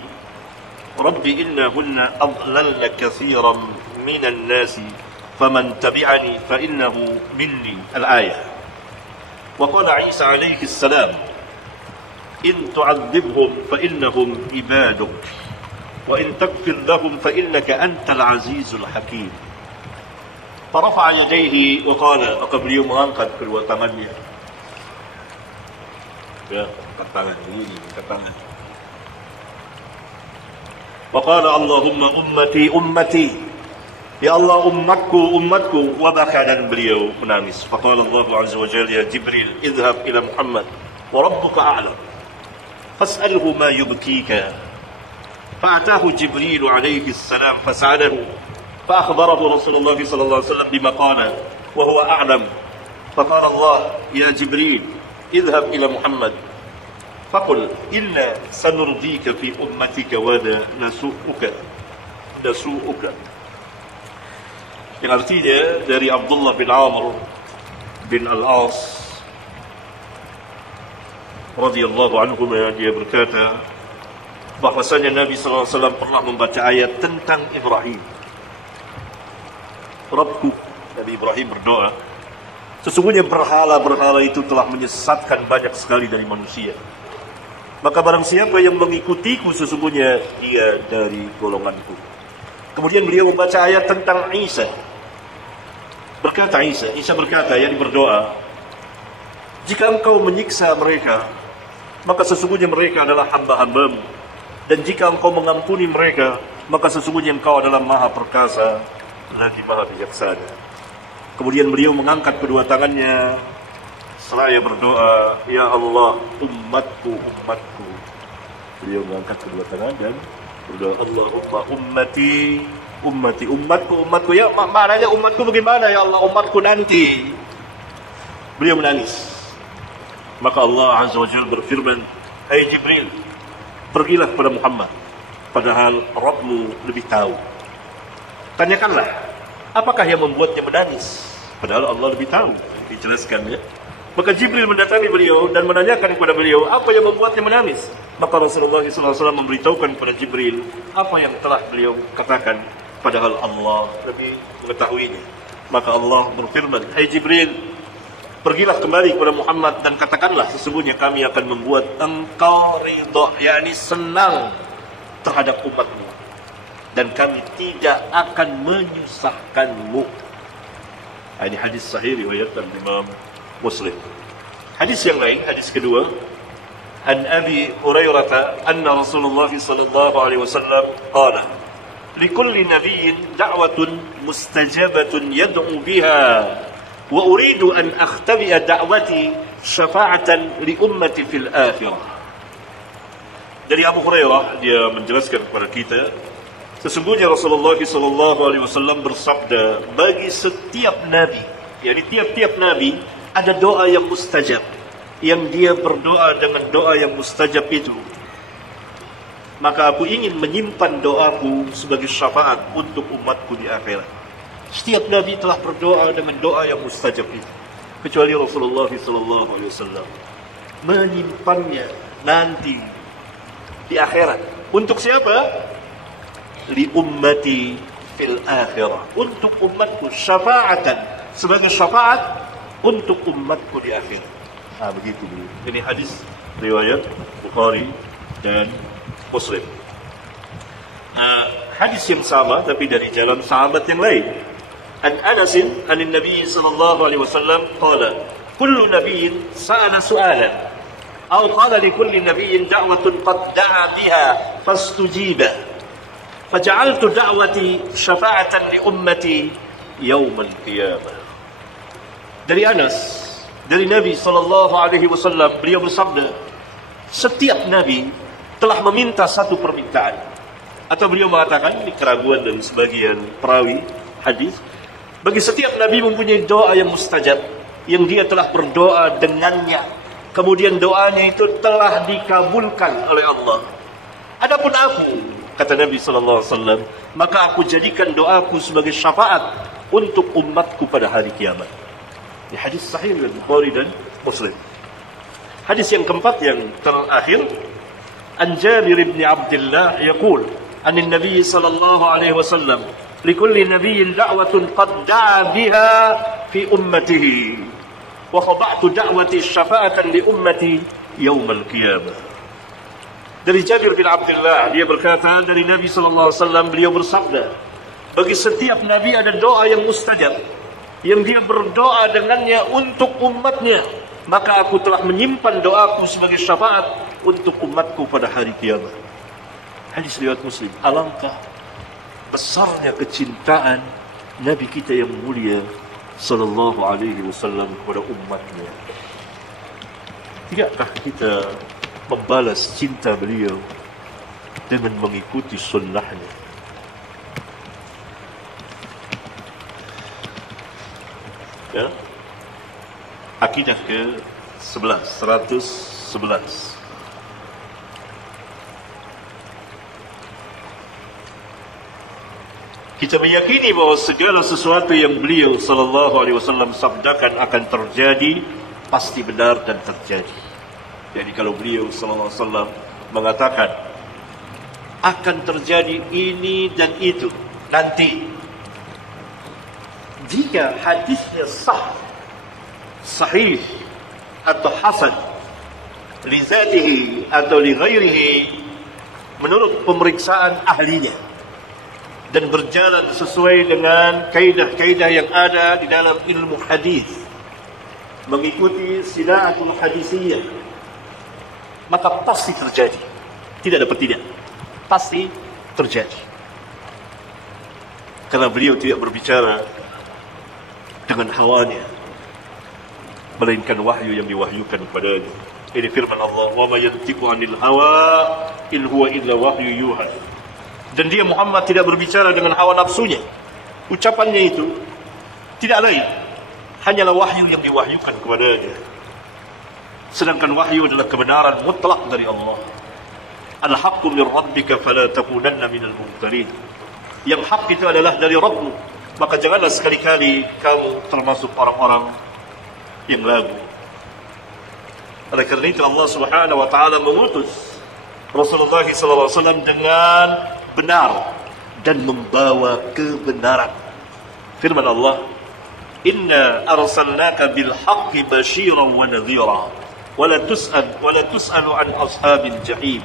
Rabbi innahunna adlalna katsiran minan nasi faman tabi'ani fa innahu minni al-ayah. Wa qala Isa alaihi salam in tu'adzibhum fa innahum ibaduk wa in taghfir lahum fa innaka antal azizul hakim. Farafa'a yadayhi wa qala, maka beliau mengangkat kedua tangannya. Ya, angkat tangan. Wa qala Allahumma ummati, ya Allah umatku, wa baka, dan beliau menangis. Faqala Allah azza wa jalla, ya Jibril idhhab ila Muhammad wa rabbuka a'lam fas'alhu ma yubkika. Fa'atahu Jibril alaihi salam fas'alahu فأخبره رسول الله صلى الله عليه وسلم بما قال وهو أعلم. فقال الله يا جبريل اذهب إلى محمد فقل إنا سنرضيك في أمتك ولا نسوءك. Yang artinya dari Abdullah bin Amr bin al-As radhiyallahu anhu, dia berkata bahwasanya Nabi sallallahu alaihi wasallam pernah membaca ayat tentang Ibrahim. Rabbku, Nabi Ibrahim berdoa, sesungguhnya berhala-berhala itu telah menyesatkan banyak sekali dari manusia. Maka barang siapa yang mengikutiku, sesungguhnya dia dari golonganku. Kemudian beliau membaca ayat tentang Isa. Berkata Isa berkata, yang berdoa, jika engkau menyiksa mereka, maka sesungguhnya mereka adalah hamba-hambamu. Dan jika engkau mengampuni mereka, maka sesungguhnya engkau adalah maha perkasa lagi maha bijaksana. Kemudian beliau mengangkat kedua tangannya seraya berdoa, ya Allah umatku. Beliau mengangkat kedua tangan dan berdoa, Allahumma ummati, umatku. Ya, maknanya umatku bagaimana ya Allah, umatku nanti. Beliau menangis. Maka Allah azza wa jalla berfirman, hai Jibril, pergilah kepada Muhammad, padahal Rabbmu lebih tahu. Tanyakanlah, apakah yang membuatnya menangis? Padahal Allah lebih tahu. Dijelaskan ya. Maka Jibril mendatangi beliau dan menanyakan kepada beliau, apa yang membuatnya menangis? Maka Rasulullah SAW memberitahukan kepada Jibril apa yang telah beliau katakan, padahal Allah lebih mengetahuinya. Maka Allah berfirman, hai Jibril, pergilah kembali kepada Muhammad dan katakanlah, sesungguhnya kami akan membuat engkau ridha, yakni senang terhadap umatmu, dan kami tidak akan menyusahkanmu. Ini hadis sahih riwayat Imam Muslim. Hadis yang lain, hadis kedua, an Abi Hurairah anna Rasulullah sallallahu alaihi wasallam qala likulli nabiyyin da'watun mustajabatun yad'u biha wa uridu an akhtabi'a da'wati syafa'atan li ummati fil akhirah. Dari Abu Hurairah, dia menjelaskan kepada kita, sesungguhnya Rasulullah SAW bersabda, bagi setiap nabi, yakni tiap-tiap nabi ada doa yang mustajab, yang dia berdoa dengan doa yang mustajab itu. Maka aku ingin menyimpan doaku sebagai syafaat untuk umatku di akhirat. Setiap nabi telah berdoa dengan doa yang mustajab itu, kecuali Rasulullah SAW menyimpannya nanti di akhirat. Untuk siapa? Li ummati fil akhirah, untuk umatku, syafa'atan, sebagai syafaat untuk umatku di akhirat. Begitu. Ini hadis riwayat Bukhari dan Muslim. Hadis yang sama tapi dari jalan sahabat yang lain. An Anasin an Nabi sallallahu alaihi wasallam qala, kullu nabiyyin sa'ala su'alan أو قال لكل نبي دعوة قد دعا بها فاستجيب فجعلت دعوتي شفاعة لأمتي يوم القيامة. Dari Anas, dari Nabi SAW, beliau bersabda, setiap Nabi telah meminta satu permintaan. Atau beliau mengatakan, ini keraguan dari sebagian perawi hadis, bagi setiap Nabi mempunyai doa yang mustajab, yang dia telah berdoa dengannya, kemudian doanya itu telah dikabulkan oleh Allah. Adapun aku, kata Nabi SAW, maka aku jadikan doaku sebagai syafaat untuk umatku pada hari kiamat. Ini hadis sahih dari Bukhari dan Muslim. Hadis yang keempat, yang terakhir, An Jabir bin Abdullah yaqul, an Nabi sallallahu alaihi wasallam, likulli nabiyyin da'watun qad da'a biha fi ummatihi. Wa khada'tu da'wati syafa'atan li ummati yaumal qiyamah. Dari Jabir bin Abdullah, dia berkata, dari Nabi SAW, beliau bersabda, bagi setiap Nabi ada doa yang mustajab, yang dia berdoa dengannya untuk umatnya, maka aku telah menyimpan doaku sebagai syafaat untuk umatku pada hari kiamat. Hadis riwayat Muslim. Alangkah besarnya kecintaan Nabi kita yang mulia sallallahu alaihi wasallam kepada umatnya. Tidakkah kita membalas cinta beliau dengan mengikuti sunnahnya? Ya. Akidah ke-11, 111. Kita meyakini bahawa segala sesuatu yang beliau sallallahu alaihi wasallam sabdakan akan terjadi, pasti benar dan terjadi. Jadi kalau beliau sallallahu alaihi wasallam mengatakan akan terjadi ini dan itu nanti, jika hadisnya sahih atau hasan li zatihi atau li ghairihi, menurut pemeriksaan ahlinya, dan berjalan sesuai dengan kaidah-kaidah yang ada di dalam ilmu hadis, mengikuti silaatul hadisiyah, maka pasti terjadi. Tidak dapat tidak, pasti terjadi. Karena beliau tidak berbicara dengan hawanya, melainkan wahyu yang diwahyukan kepadanya. Ini firman Allah, wa ma yantiqu 'anil hawa in huwa illa wahyu yuha. Dan dia Muhammad tidak berbicara dengan hawa nafsunya. Ucapannya itu tidak lain, hanyalah wahyu yang diwahyukan kepadanya. Sedangkan wahyu adalah kebenaran mutlak dari Allah. Al-haqqu min rabbika fala takunanna minal mumtarin. Yang hak itu adalah dari Rabbmu, maka janganlah sekali-kali kamu termasuk orang-orang yang lagu. Oleh kerana itu Allah Subhanahu wa taala mengutus Rasulullah SAW dengan benar dan membawa kebenaran. Firman Allah, inna arsalnaka bil haqqi basyiran wa nadhira wa la tus'alu an ashabil jahim.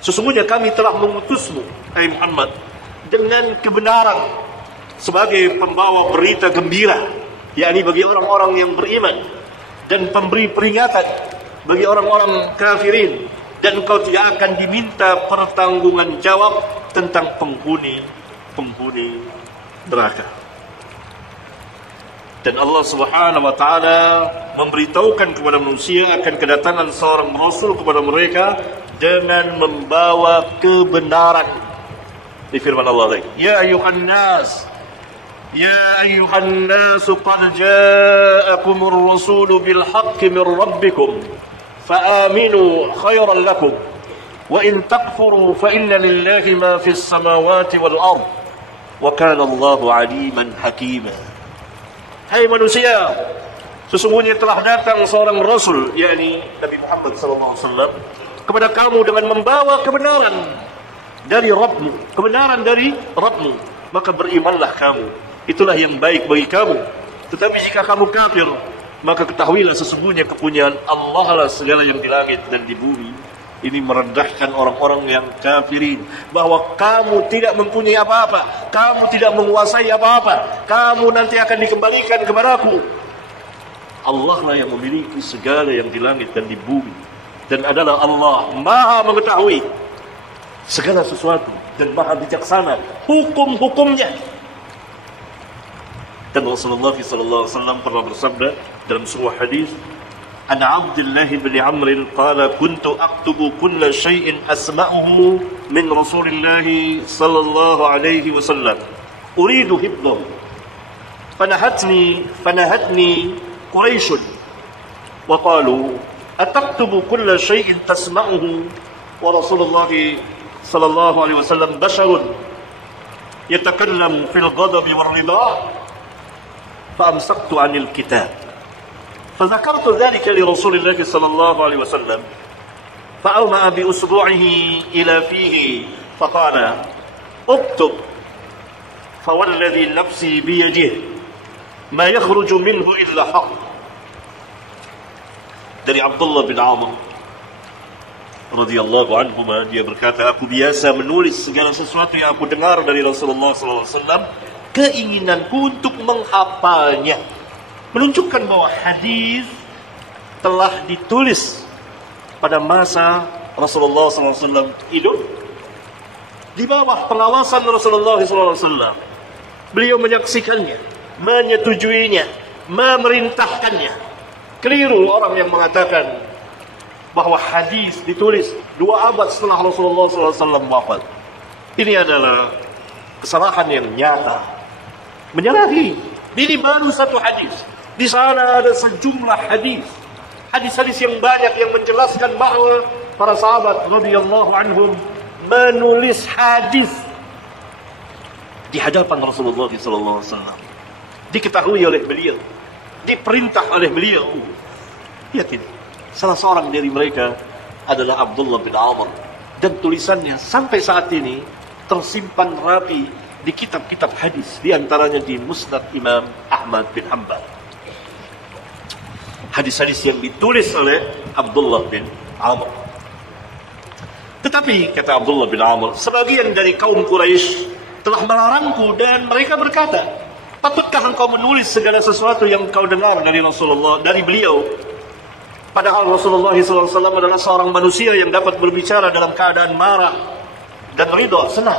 Sesungguhnya kami telah mengutusmu, hai Muhammad, dengan kebenaran sebagai pembawa berita gembira, yakni bagi orang-orang yang beriman, dan pemberi peringatan bagi orang-orang kafirin, dan engkau tidak akan diminta pertanggungan jawab tentang penghuni penghuni neraka. Dan Allah Subhanahu wa taala memberitahukan kepada manusia akan kedatangan seorang rasul kepada mereka dengan membawa kebenaran. Di firman Allah lagi, ya ayuhan nas qad ja'akumur rasulu bil haqqi min rabbikum fa aminu khairan lakum wa in takfuru fa inna lillahi ma fis samawati wal ard wa kana Allahu aliman hakima. Hai manusia, sesungguhnya telah datang seorang rasul, yakni Nabi Muhammad SAW, kepada kamu dengan membawa kebenaran dari Rabbmu, kebenaran dari Rabbmu, maka berimanlah kamu, itulah yang baik bagi kamu. Tetapi jika kamu kafir, maka ketahuilah sesungguhnya kepunyaan Allah lah segala yang di langit dan di bumi. Ini merendahkan orang-orang yang kafirin, bahwa kamu tidak mempunyai apa-apa, kamu tidak menguasai apa-apa, kamu nanti akan dikembalikan kepadaku. Allah lah yang memiliki segala yang di langit dan di bumi, dan adalah Allah maha mengetahui segala sesuatu dan maha bijaksana hukum-hukumnya. Dan Rasulullah SAW pernah bersabda dalam sebuah hadis, An Abdullah bin Amr qala kuntu aktubu kulla shay'in asma'uhu min Rasulillah sallallahu alaihi wasallam uridu hifdhahu fanahatni Quraish wa qalu ataktubu kulla shay'in tasma'uhu wa Rasulullah sallallahu alaihi wasallam basharun yatakallamu fil ghadabi war ridha fa amsaktu 'anil kitab. فذكرت ذلك لرسول الله صلى الله عليه وسلم فأومأ بأصبعه إلى فيه فقال اكتب فوالذي نفسي بيده ما يخرج منه إلا حق. Dari Abdullah bin Amr radhiyallahu anhuma, dia berkata, aku biasa menulis segala sesuatu yang aku dengar dari Rasulullah SAW, keinginanku untuk menghafalnya, menunjukkan bahwa hadis telah ditulis pada masa Rasulullah SAW hidup, di bawah pengawasan Rasulullah SAW. Beliau menyaksikannya, menyetujuinya, memerintahkannya. Keliru orang yang mengatakan bahwa hadis ditulis 2 abad setelah Rasulullah SAW wafat. Ini adalah kesalahan yang nyata, menyalahi. Ini baru satu hadis. Di sana ada sejumlah hadis-hadis yang banyak yang menjelaskan bahwa para sahabat radhiyallahu anhum menulis hadis di hadapan Rasulullah SAW. Diketahui oleh beliau, diperintah oleh beliau. Yakin, salah seorang dari mereka adalah Abdullah bin Amr, dan tulisannya sampai saat ini tersimpan rapi di kitab-kitab hadis, di antaranya di Musnad Imam Ahmad bin Hanbal. Hadis-hadis yang ditulis oleh Abdullah bin Amr. Tetapi kata Abdullah bin Amr, sebagian dari kaum Quraisy telah melarangku dan mereka berkata, patutkah engkau menulis segala sesuatu yang kau dengar dari Rasulullah, dari beliau? Padahal Rasulullah SAW adalah seorang manusia yang dapat berbicara dalam keadaan marah dan ridha, senang.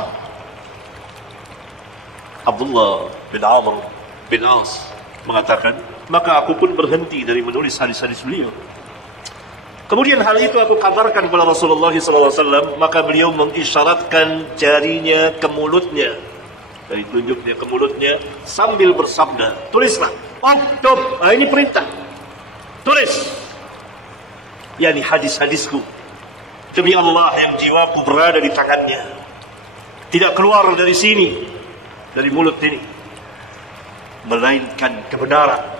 Abdullah bin Amr bin As mengatakan, maka aku pun berhenti dari menulis hadis-hadis beliau. Kemudian hal itu aku kabarkan kepada Rasulullah SAW, maka beliau mengisyaratkan jarinya ke mulutnya, dari tunjuknya ke mulutnya, sambil bersabda, tulislah. Waktub, ini perintah, tulis, yakni hadis-hadisku. Demi Allah yang jiwaku berada di tangannya, tidak keluar dari sini, dari mulut ini, melainkan kebenaran.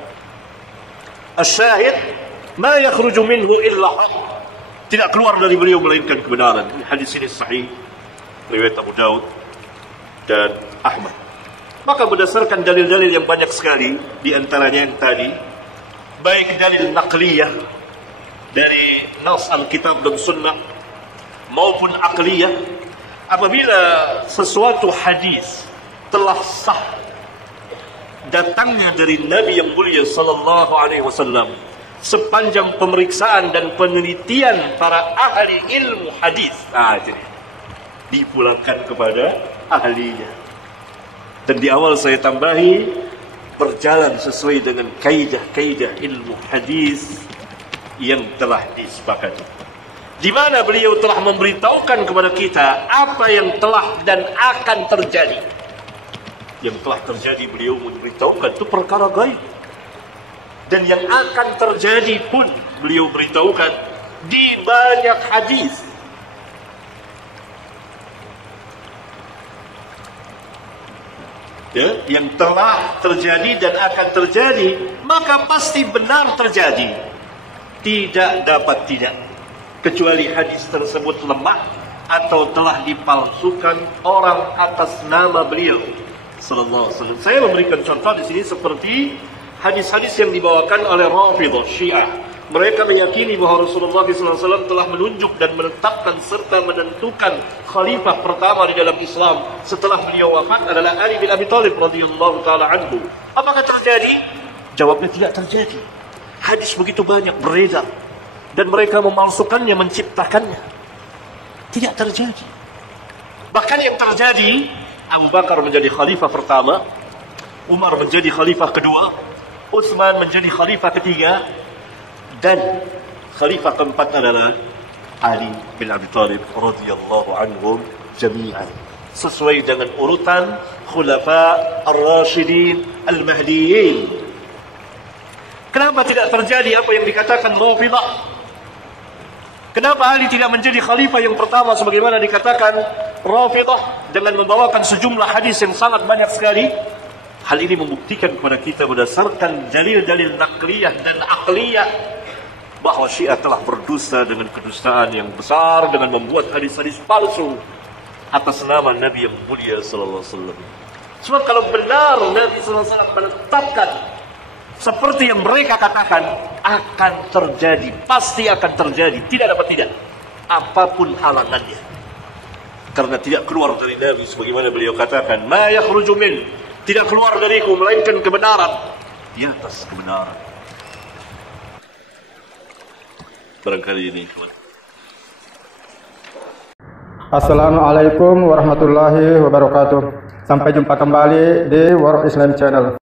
Asyahid, ma yakhruju minhu illa haq. Tidak keluar dari beliau melainkan kebenaran. Hadis ini sahih, riwayat Abu Daud dan Ahmad. Maka berdasarkan dalil-dalil yang banyak sekali, di antaranya yang tadi, baik dalil naqliyah dari nas al-kitab dan sunnah maupun aqliyah, apabila sesuatu hadis telah sah datangnya dari Nabi yang mulia sallallahu alaihi wasallam, sepanjang pemeriksaan dan penelitian para ahli ilmu hadis, jadi dipulangkan kepada ahlinya. Dan di awal saya tambahi, berjalan sesuai dengan kaidah-kaidah ilmu hadis yang telah disepakati, di mana beliau telah memberitahukan kepada kita apa yang telah dan akan terjadi. Yang telah terjadi beliau memberitahukan itu perkara gaib, dan yang akan terjadi pun beliau beritahukan di banyak hadis. Ya, yang telah terjadi dan akan terjadi, maka pasti benar terjadi. Tidak dapat tidak, kecuali hadis tersebut lemah atau telah dipalsukan orang atas nama beliau sallallahu alaihi wasallam. Saya memberikan contoh di sini seperti hadis-hadis yang dibawakan oleh Rafidhah Syiah. Mereka meyakini bahwa Rasulullah SAW telah menunjuk dan menetapkan serta menentukan khalifah pertama di dalam Islam setelah beliau wafat adalah Ali bin Abi Thalib radhiyallahu taala anhu. Apakah terjadi? Jawabnya tidak terjadi. Hadis begitu banyak beredar dan mereka memalsukannya, menciptakannya. Tidak terjadi. Bahkan yang terjadi, Abu Bakar menjadi khalifah pertama, Umar menjadi khalifah kedua, Utsman menjadi khalifah ketiga, dan khalifah keempat adalah Ali bin Abi Thalib radhiyallahu anhum jami'an, sesuai dengan urutan khulafa ar-rasyidin al-mahdiyyin. Kenapa tidak terjadi apa yang dikatakan Rafidhah? Kenapa Ali tidak menjadi khalifah yang pertama sebagaimana dikatakan Rafidhah dengan membawakan sejumlah hadis yang sangat banyak sekali? Hal ini membuktikan kepada kita berdasarkan dalil-dalil nakliyah dan akliyah bahwa Syiah telah berdusta dengan kedustaan yang besar dengan membuat hadis-hadis palsu atas nama Nabi yang mulia sallallahu alaihi wasallam. Sebab kalau benar Nabi sallallahu alaihi wasallam menetapkan seperti yang mereka katakan, akan terjadi, pasti akan terjadi, tidak dapat tidak, apapun halangannya. Karena tidak keluar dari Nabi sebagaimana beliau katakan, ma yakhruju min, tidak keluar dariku melainkan kebenaran, di atas kebenaran. Barangkali ini. Assalamualaikum warahmatullahi wabarakatuh. Sampai jumpa kembali di World Islam Channel.